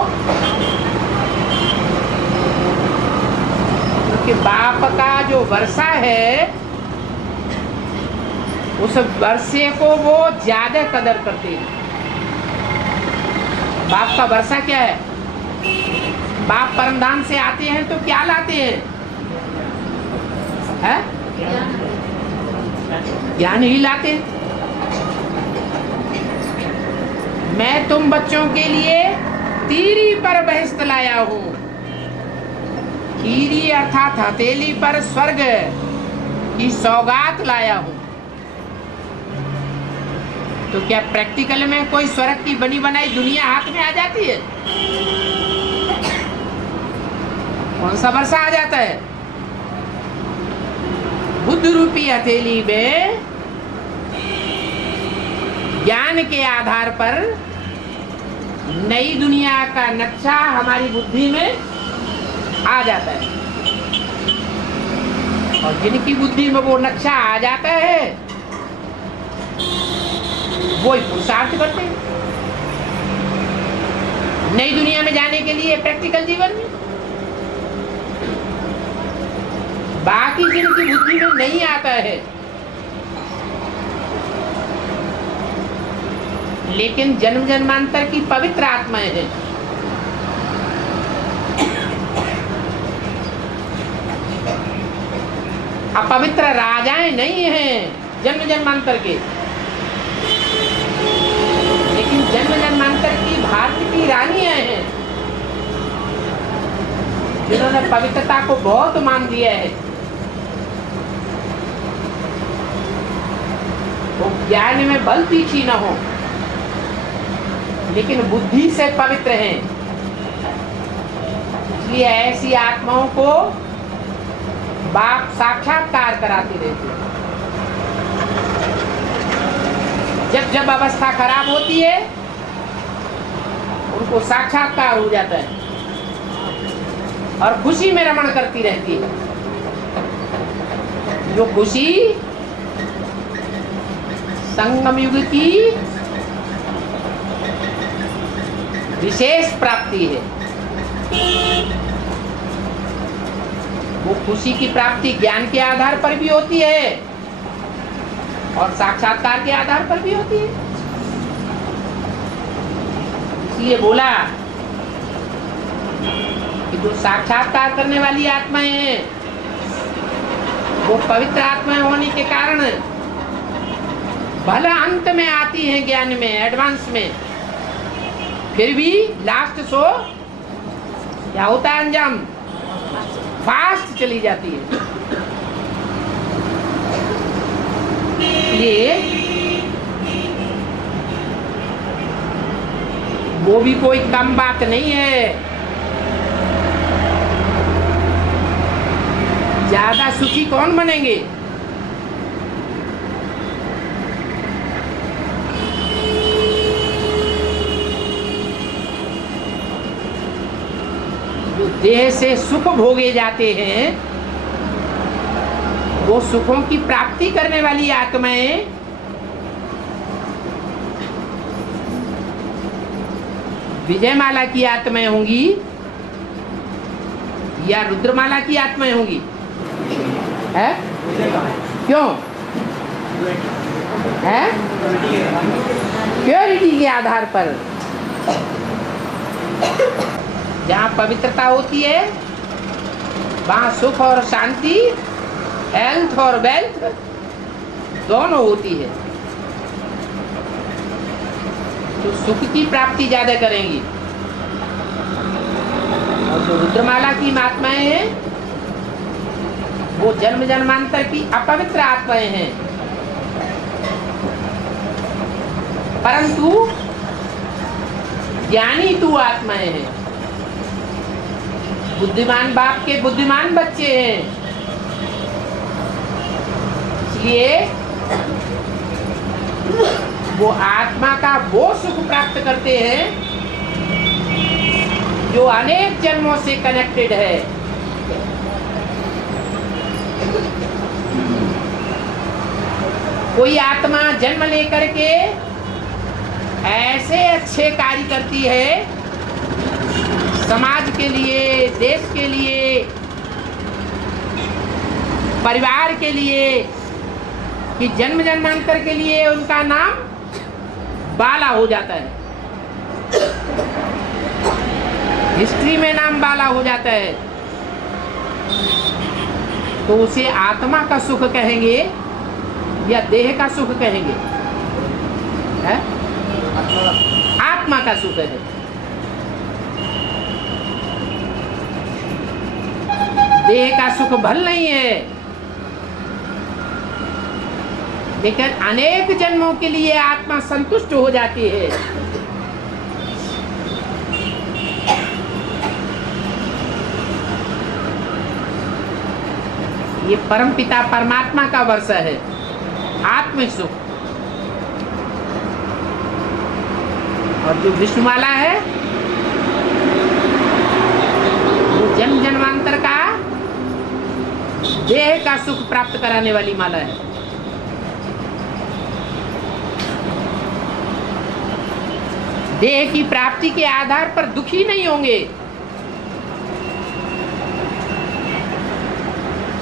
क्योंकि बाप का जो वर्षा है उस वर्षे को वो ज्यादा कदर करते हैं। बाप का वर्षा क्या है? बाप परमधाम से आते हैं तो क्या लाते हैं? है? ज्ञान ही लाते हैं। मैं तुम बच्चों के लिए तीरी पर बहिष्त लाया हूं। तीरी अर्थात हथेली पर स्वर्ग की सौगात लाया हूं। तो क्या प्रैक्टिकल में कोई स्वर्ग की बनी बनाई दुनिया हाथ में आ जाती है? कौन सा वर्षा आ जाता है? बुद्ध रूपी हथेली में ज्ञान के आधार पर नई दुनिया का नक्शा हमारी बुद्धि में आ जाता है। और जिनकी बुद्धि में वो नक्शा आ जाता है वो पुरुषार्थ करते हैं नई दुनिया में जाने के लिए प्रैक्टिकल जीवन में। बाकी जिनकी बुद्धि में नहीं आता है लेकिन जन्म जन्मांतर की पवित्र आत्माएं हैं, अपवित्र राजाएं नहीं हैं जन्म जन्मांतर के, लेकिन जन्म जन्मांतर की भारत की रानियां हैं जिन्होंने पवित्रता को बहुत मान दिया है। वो ज्ञान में बल तीखी न हो लेकिन बुद्धि से पवित्र हैं। इसलिए ऐसी आत्माओं को बाप साक्षात्कार कराते रहते हैं। जब जब अवस्था खराब होती है उनको साक्षात्कार हो जाता है और खुशी में रमण करती रहती है। जो खुशी संगम युग की विशेष प्राप्ति है। वो खुशी की प्राप्ति ज्ञान के आधार पर भी होती है और साक्षात्कार के आधार पर भी होती है। इसलिए बोला कि जो साक्षात्कार करने वाली आत्माएं हैं वो पवित्र आत्माएं होने के कारण भला अंत में आती हैं ज्ञान में, एडवांस में, फिर भी लास्ट शो क्या होता है अंजाम? फास्ट चली जाती है। ये वो भी कोई कम बात नहीं है। ज्यादा सुखी कौन बनेंगे? जो देह से सुख भोगे जाते हैं वो सुखों की प्राप्ति करने वाली आत्माएं विजयमाला की आत्माएं होंगी या रुद्रमाला की आत्माएं होंगी? है? क्यों है? प्योरिटी के आधार पर। जहाँ पवित्रता होती है वहाँ सुख और शांति, हेल्थ और वेल्थ दोनों होती है। तो सुख की प्राप्ति ज्यादा करेंगी। और जो रुद्रमाला की महात्माएं हैं वो जन्म जन्मांतर की अपवित्र आत्माएं हैं, परंतु ज्ञानी तू आत्माएं हैं। बुद्धिमान बाप के बुद्धिमान बच्चे हैं। इसलिए वो आत्मा का वो सुख प्राप्त करते हैं जो अनेक जन्मों से कनेक्टेड है। कोई आत्मा जन्म लेकर के ऐसे अच्छे कार्य करती है समाज के लिए, देश के लिए, परिवार के लिए, कि जन्म जन्मांतर के लिए उनका नाम बाला हो जाता है। हिस्ट्री में नाम बाला हो जाता है। तो उसे आत्मा का सुख कहेंगे या देह का सुख कहेंगे? है? आत्मा का सुख है। देह का सुख भल नहीं है, लेकिन अनेक जन्मों के लिए आत्मा संतुष्ट हो जाती है। ये परमपिता परमात्मा का वर्ष है, आत्म सुख। और जो विष्णुमाला है वो जन्म जन्मांतर का देह का सुख प्राप्त कराने वाली माला है। देह की प्राप्ति के आधार पर दुखी नहीं होंगे,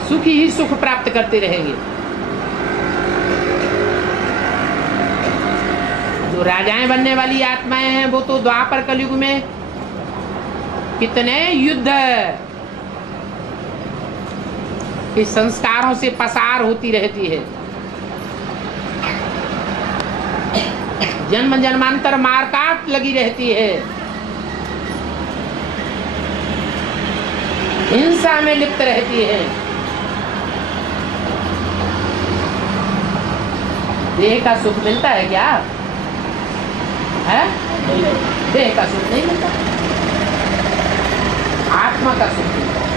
सुखी ही सुख प्राप्त करते रहेंगे। जो राजाएं बनने वाली आत्माएं हैं वो तो द्वापर कलयुग में कितने युद्ध के संस्कारों से पसार होती रहती है। जन्म जन्मांतर मारकाट लगी रहती है, हिंसा में लिप्त रहती है। देह का सुख मिलता है क्या? है? देह का सुख नहीं मिलता, आत्मा का सुख मिलता है।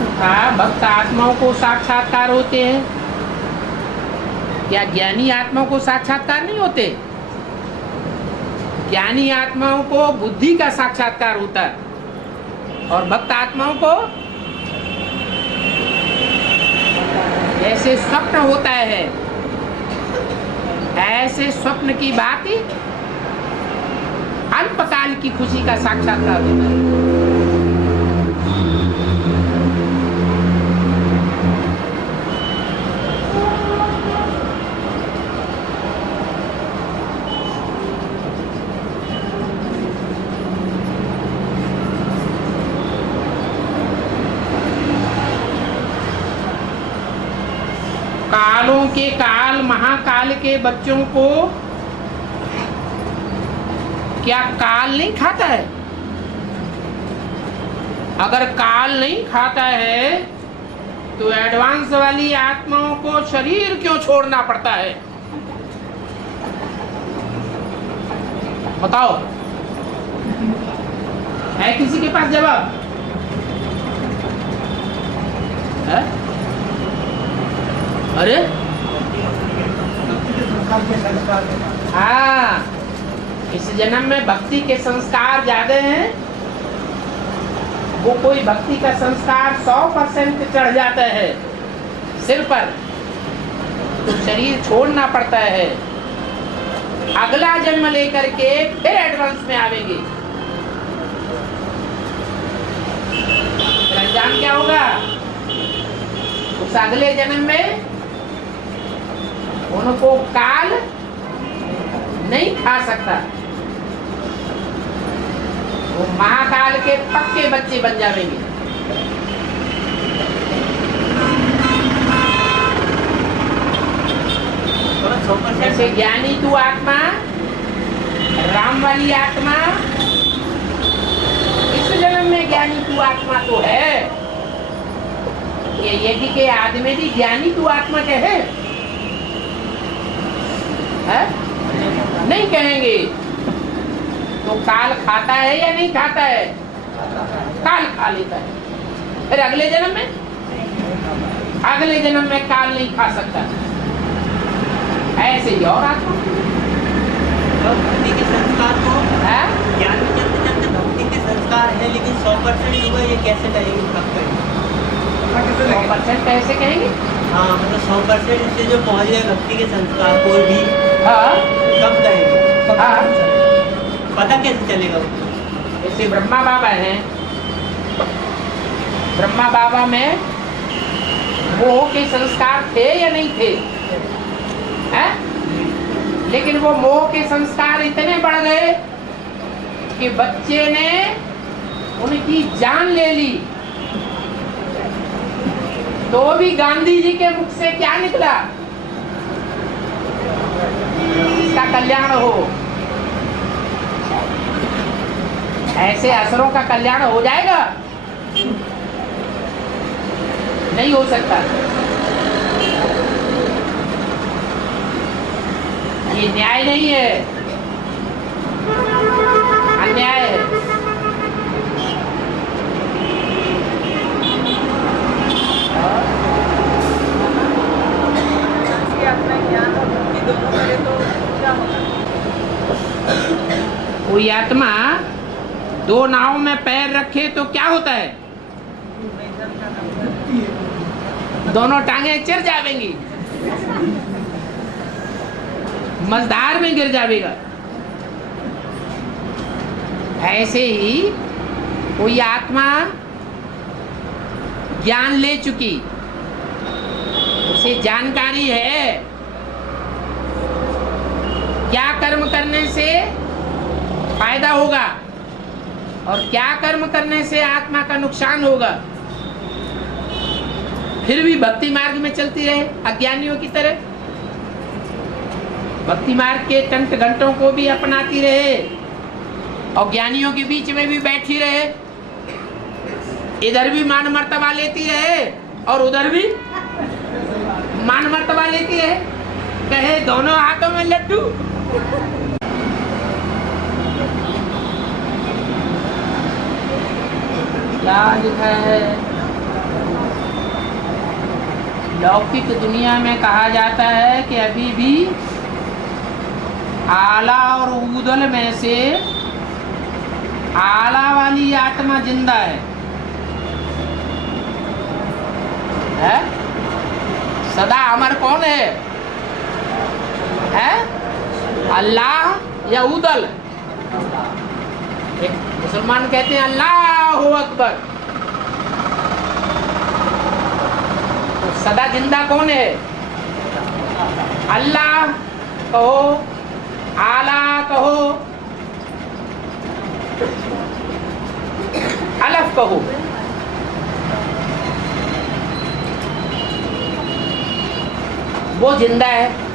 प्रश्न था, भक्त आत्माओं को साक्षात्कार होते हैं या ज्ञानी आत्माओं को साक्षात्कार नहीं होते? ज्ञानी आत्माओं को बुद्धि का साक्षात्कार होता है और भक्त आत्माओं को ऐसे स्वप्न होता है। ऐसे स्वप्न की बात अल्पकाल की खुशी का साक्षात्कार होता है। कालों के काल महाकाल के बच्चों को क्या काल नहीं खाता है? अगर काल नहीं खाता है तो एडवांस वाली आत्माओं को शरीर क्यों छोड़ना पड़ता है? बताओ, है किसी के पास जवाब? है? अरे हाँ, इस जन्म में भक्ति के संस्कार ज्यादा हैं। वो कोई भक्ति का संस्कार 100% चढ़ जाता है सिर पर तो शरीर छोड़ना पड़ता है। अगला जन्म लेकर के फिर एडवांस में आवेंगे। अंजाम क्या होगा? उस अगले जन्म में उनको काल नहीं खा सकता। वो महाकाल के पक्के बच्चे बन जाएंगे। जैसे ज्ञानी तू आत्मा, राम वाली आत्मा, इस जन्म में ज्ञानी तू आत्मा तो है। ये यदि के आदमी भी ज्ञानी तू आत्मा के है? नहीं कहेंगे। तो काल खाता है या नहीं खाता है? काल खा लेता है। फिर अगले जन्म में काल नहीं खा सकता। ऐसे ही और आत्मा भक्ति के संस्कार को है, ज्ञान में चलते चलते भक्ति के संस्कार है, लेकिन 100% हुआ, ये कैसे कहेंगे? कब कहेंगे? 100% कैसे कहेंगे? हाँ, मतलब 100% से जो पहुँच गए भक्ति के संस्कार कोई भी, हाँ, कब कहेंगे? हाँ, पता कैसे चलेगा? जैसे ब्रह्मा बाबा हैं, ब्रह्मा बाबा में मोह के संस्कार थे या नहीं थे? है? लेकिन वो मोह के संस्कार इतने बढ़ गए कि बच्चे ने उनकी जान ले ली। तो भी गांधी जी के मुख से क्या निकला? इसका कल्याण हो। ऐसे असुरों का कल्याण हो जाएगा? नहीं हो सकता। ये न्याय नहीं है, अन्याय है। अपना ज्ञान और भक्ति दोनों करे तो क्या होगा? कोई आत्मा दो नाव में पैर रखे तो क्या होता है? दोनों टांगे चिर जाएंगी, मझधार में गिर जाएगा। ऐसे ही कोई आत्मा ज्ञान ले चुकी, उसे जानकारी है क्या कर्म करने से फायदा होगा और क्या कर्म करने से आत्मा का नुकसान होगा, फिर भी भक्ति मार्ग में चलती रहे अज्ञानियों की तरह। भक्ति मार्ग के तंत्र घंटों को भी अपनाती रहे और ज्ञानियों के बीच में भी बैठी रहे। इधर भी मान मर्तबा लेती रहे और उधर भी मान मर्तबा लेती रहे। कहे दोनों हाथों में लड्डू। क्या लिखा है? लौकिक दुनिया में कहा जाता है कि अभी भी आला और ऊदल में से आला वाली आत्मा जिंदा है? सदा अमर कौन है? अल्लाह या ऊदल? एक मुसलमान कहते हैं अल्लाह अकबर, तो सदा जिंदा कौन है? अल्लाह कहो, आला कहो, अलफ कहो। वो जिंदा है।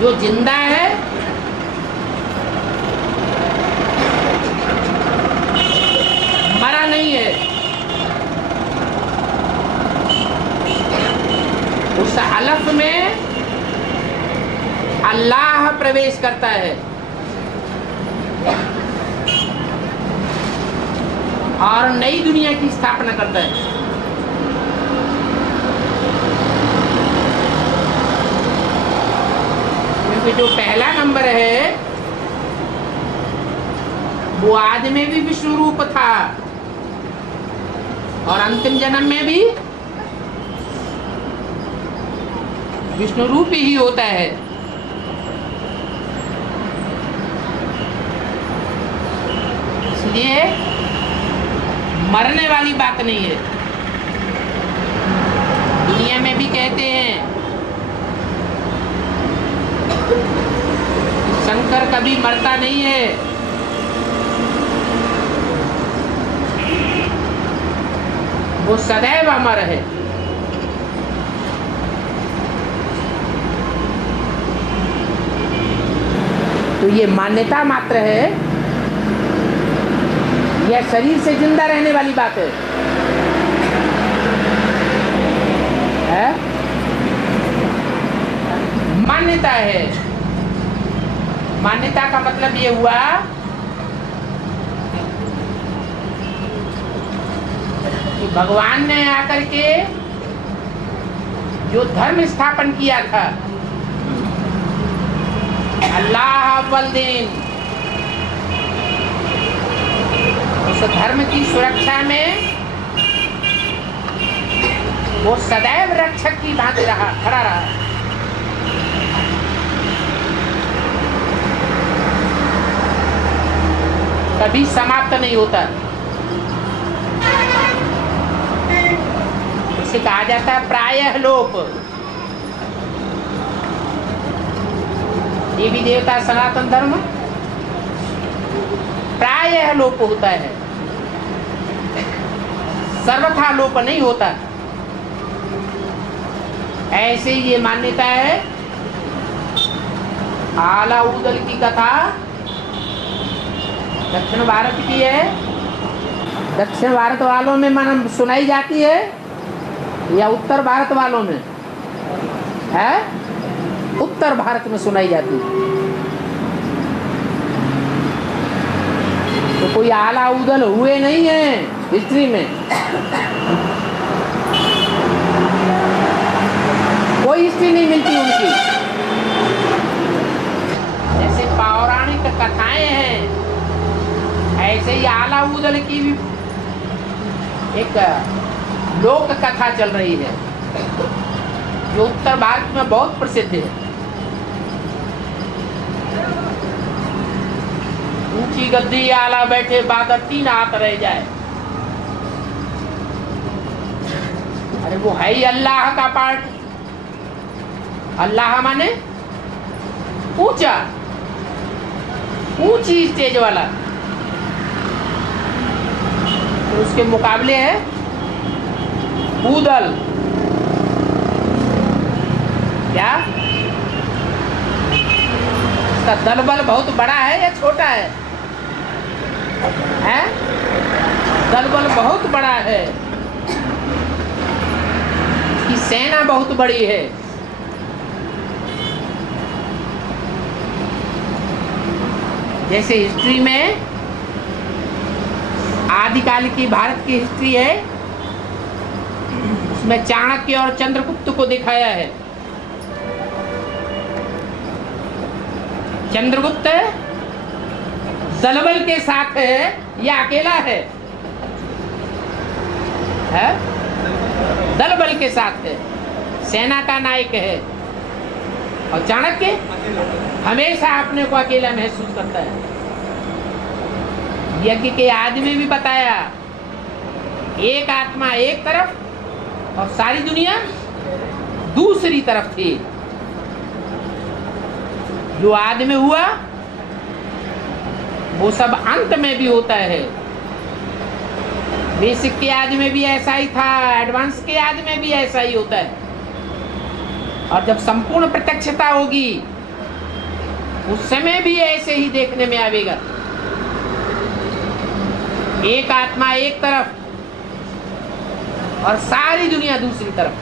जो जिंदा है मरा नहीं है। उस अलफ में अल्लाह प्रवेश करता है और नई दुनिया की स्थापना करता है। क्योंकि जो पहला नंबर है वो आज में भी विष्णु रूप था और अंतिम जन्म में भी विष्णु रूप ही होता है। इसलिए मरने वाली बात नहीं है। दुनिया में भी कहते हैं शंकर कभी मरता नहीं है। वो सदैव अमर है। तो ये मान्यता मात्र है, यह शरीर से जिंदा रहने वाली बात है? मान्यता है। मान्यता का मतलब ये हुआ कि भगवान ने आकर के जो धर्म स्थापन किया था, अल्लाह अव्वल दिन, उस धर्म की सुरक्षा में वो सदैव रक्षक की भांति रहा, खड़ा रहा। कभी समाप्त नहीं होता। इसे कहा जाता है प्रायः लोप। देवी देवता सनातन धर्म प्रायः लोप होता है, सर्वथा लोप नहीं होता। ऐसे ये मान्यता है। आला उदल की कथा दक्षिण भारत की है। दक्षिण भारत वालों में मन सुनाई जाती है या उत्तर भारत वालों में है? उत्तर भारत में सुनाई जाती है। तो कोई आला उदल हुए नहीं है हिस्ट्री में। कोई हिस्ट्री नहीं मिलती उनकी। जैसे पौराणिक कथाएं हैं, ऐसे ही आला उदल की भी एक लोक कथा चल रही है जो उत्तर भारत में बहुत प्रसिद्ध है। ऊंची गद्दी आला बैठे बादल 3 हाथ रह जाए। अरे वो है ही अल्लाह का पार्ट। अल्लाह माने ऊंचा, ऊंची स्टेज वाला। तो उसके मुकाबले है उदल। क्या इसका दल बल बहुत बड़ा है या छोटा है? हैं? दल बल बहुत बड़ा है, इसकी सेना बहुत बड़ी है। जैसे हिस्ट्री में आदिकाल की भारत की हिस्ट्री है, उसमें चाणक्य और चंद्रगुप्त को दिखाया है। चंद्रगुप्त दलबल के साथ है या अकेला है? दलबल के साथ है, सेना का नायक है। और चाणक्य हमेशा अपने को अकेला महसूस करता है। यज्ञ के आदि में भी बताया, एक आत्मा एक तरफ और सारी दुनिया दूसरी तरफ थी। जो आदि में हुआ वो सब अंत में भी होता है। बेसिक के आदि में भी ऐसा ही था, एडवांस के आदि में भी ऐसा ही होता है। और जब संपूर्ण प्रत्यक्षता होगी उस समय भी ऐसे ही देखने में आएगा। एक आत्मा एक तरफ और सारी दुनिया दूसरी तरफ।